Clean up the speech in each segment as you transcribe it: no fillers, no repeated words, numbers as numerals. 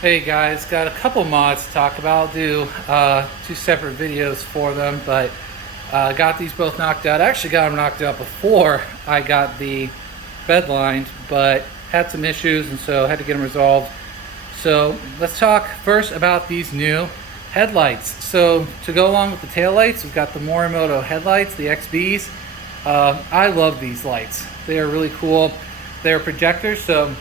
Hey guys, got a couple mods to talk about. I'll do two separate videos for them, but got these both knocked out. I actually got them knocked out before I got the bed lined, but had some issues and so had to get them resolved. So let's talk first about these new headlights. So to go along with the tail lights, we've got the Morimoto headlights, the XBs. I love these lights. They are really cool. They're projectors, so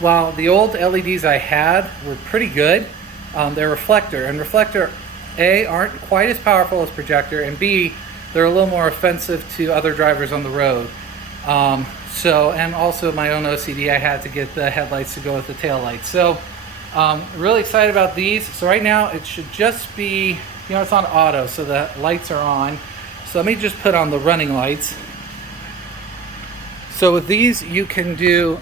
while the old LEDs I had were pretty good, they're reflector, and reflector A aren't quite as powerful as projector, and B, they're a little more offensive to other drivers on the road. And also my own OCD, I had to get the headlights to go with the tail lights. So really excited about these. So right now it should just be, it's on auto, so the lights are on. So let me just put on the running lights. So with these you can do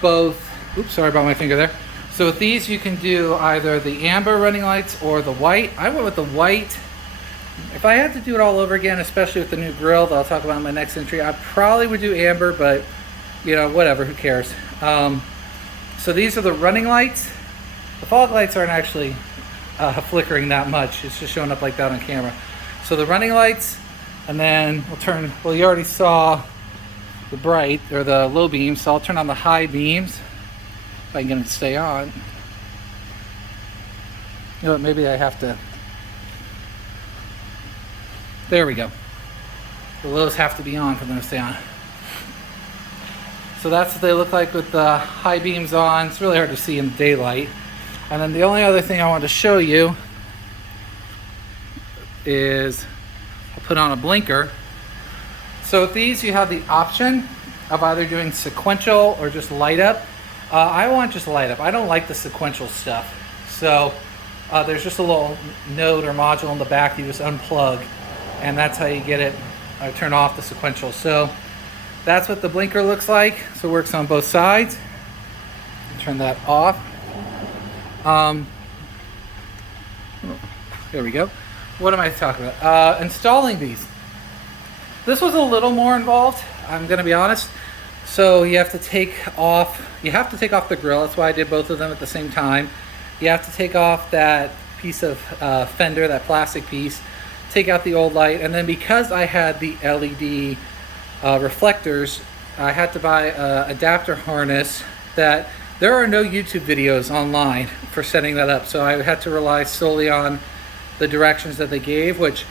both. Oops, sorry about my finger there. So with these you can do either the amber running lights or the white. I went with the white. If I had to do it all over again, especially with the new grill that I'll talk about in my next entry, I probably would do amber, but whatever, who cares. So these are the running lights. The fog lights aren't actually flickering that much. It's just showing up like that on camera. So the running lights, and then well, you already saw the bright or the low beams, so I'll turn on the high beams if I can get them to stay on. You know what, maybe I have to, there we go. The lows have to be on for them to stay on. So that's what they look like with the high beams on. It's really hard to see in the daylight. And then the only other thing I want to show you is I'll put on a blinker. So with these you have the option of either doing sequential or just light up. I want just light up. I don't like the sequential stuff. So there's just a little node or module in the back you just unplug, and that's how you get it turn off the sequential. So that's what the blinker looks like. So it works on both sides. Turn that off. There we go. What am I talking about? Installing these. This was a little more involved, I'm going to be honest. So you have to take off the grill. That's why I did both of them at the same time. You have to take off that piece of fender, that plastic piece, take out the old light, and then because I had the LED reflectors, I had to buy an adapter harness that there are no YouTube videos online for setting that up. So I had to rely solely on the directions that they gave, which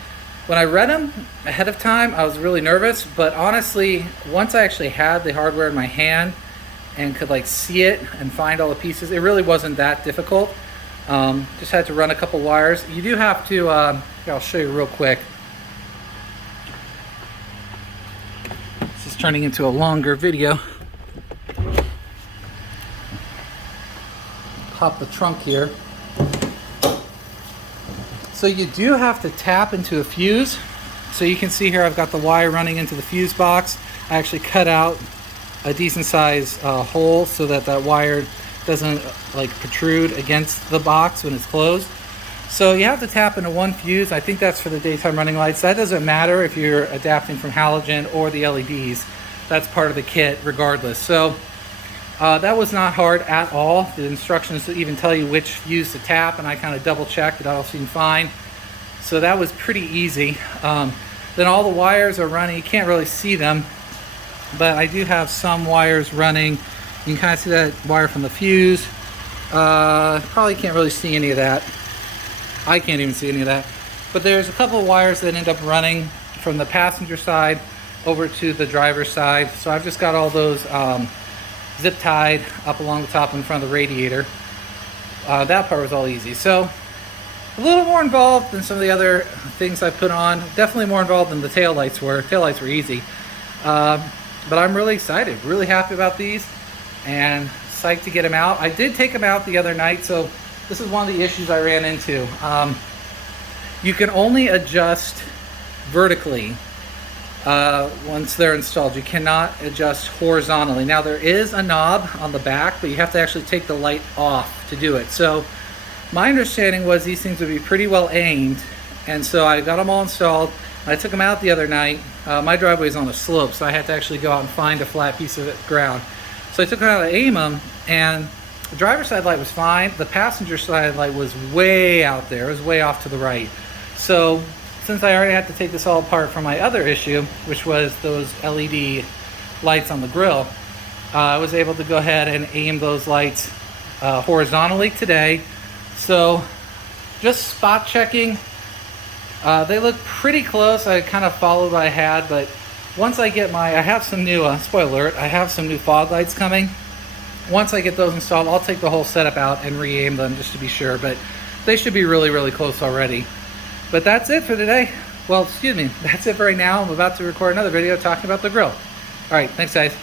when I read them ahead of time, I was really nervous, but honestly, once I actually had the hardware in my hand and could see it and find all the pieces, it really wasn't that difficult. Just had to run a couple wires. You do have to, here, I'll show you real quick. This is turning into a longer video. Pop the trunk here. So you do have to tap into a fuse. So you can see here I've got the wire running into the fuse box. I actually cut out a decent size hole so that that wire doesn't protrude against the box when it's closed. So you have to tap into one fuse. I think that's for the daytime running lights. That doesn't matter if you're adapting from halogen or the LEDs. That's part of the kit regardless. So that was not hard at all. The instructions even tell you which fuse to tap, and I kind of double checked. It all seemed fine. So that was pretty easy. Then all the wires are running. You can't really see them, but I do have some wires running. You can kind of see that wire from the fuse. Probably can't really see any of that. I can't even see any of that. But there's a couple of wires that end up running from the passenger side over to the driver's side. So I've just got all those zip tied up along the top in front of the radiator. That part was all easy. So a little more involved than some of the other things I put on. Definitely more involved than the tail lights were. Tail lights were easy. But I'm really excited, really happy about these, and psyched to get them out. I did take them out the other night, so this is one of the issues I ran into. You can only adjust vertically once they're installed. You cannot adjust horizontally. Now there is a knob on the back, but you have to actually take the light off to do it. So my understanding was these things would be pretty well aimed, and so I got them all installed. I took them out the other night. My driveway is on a slope, so I had to actually go out and find a flat piece of ground. So I took them out to aim them, and The driver's side light was fine. The passenger side light was way out there. It was way off to the right. So since I already had to take this all apart for my other issue, which was those LED lights on the grille, I was able to go ahead and aim those lights horizontally today. So just spot checking. They look pretty close. I kind of followed what I had, but once I get I have some new, spoiler alert, I have some new fog lights coming. Once I get those installed, I'll take the whole setup out and re-aim them just to be sure, but they should be really, really close already. But that's it for today. Well, excuse me, that's it for right now. I'm about to record another video talking about the grill. All right, thanks guys.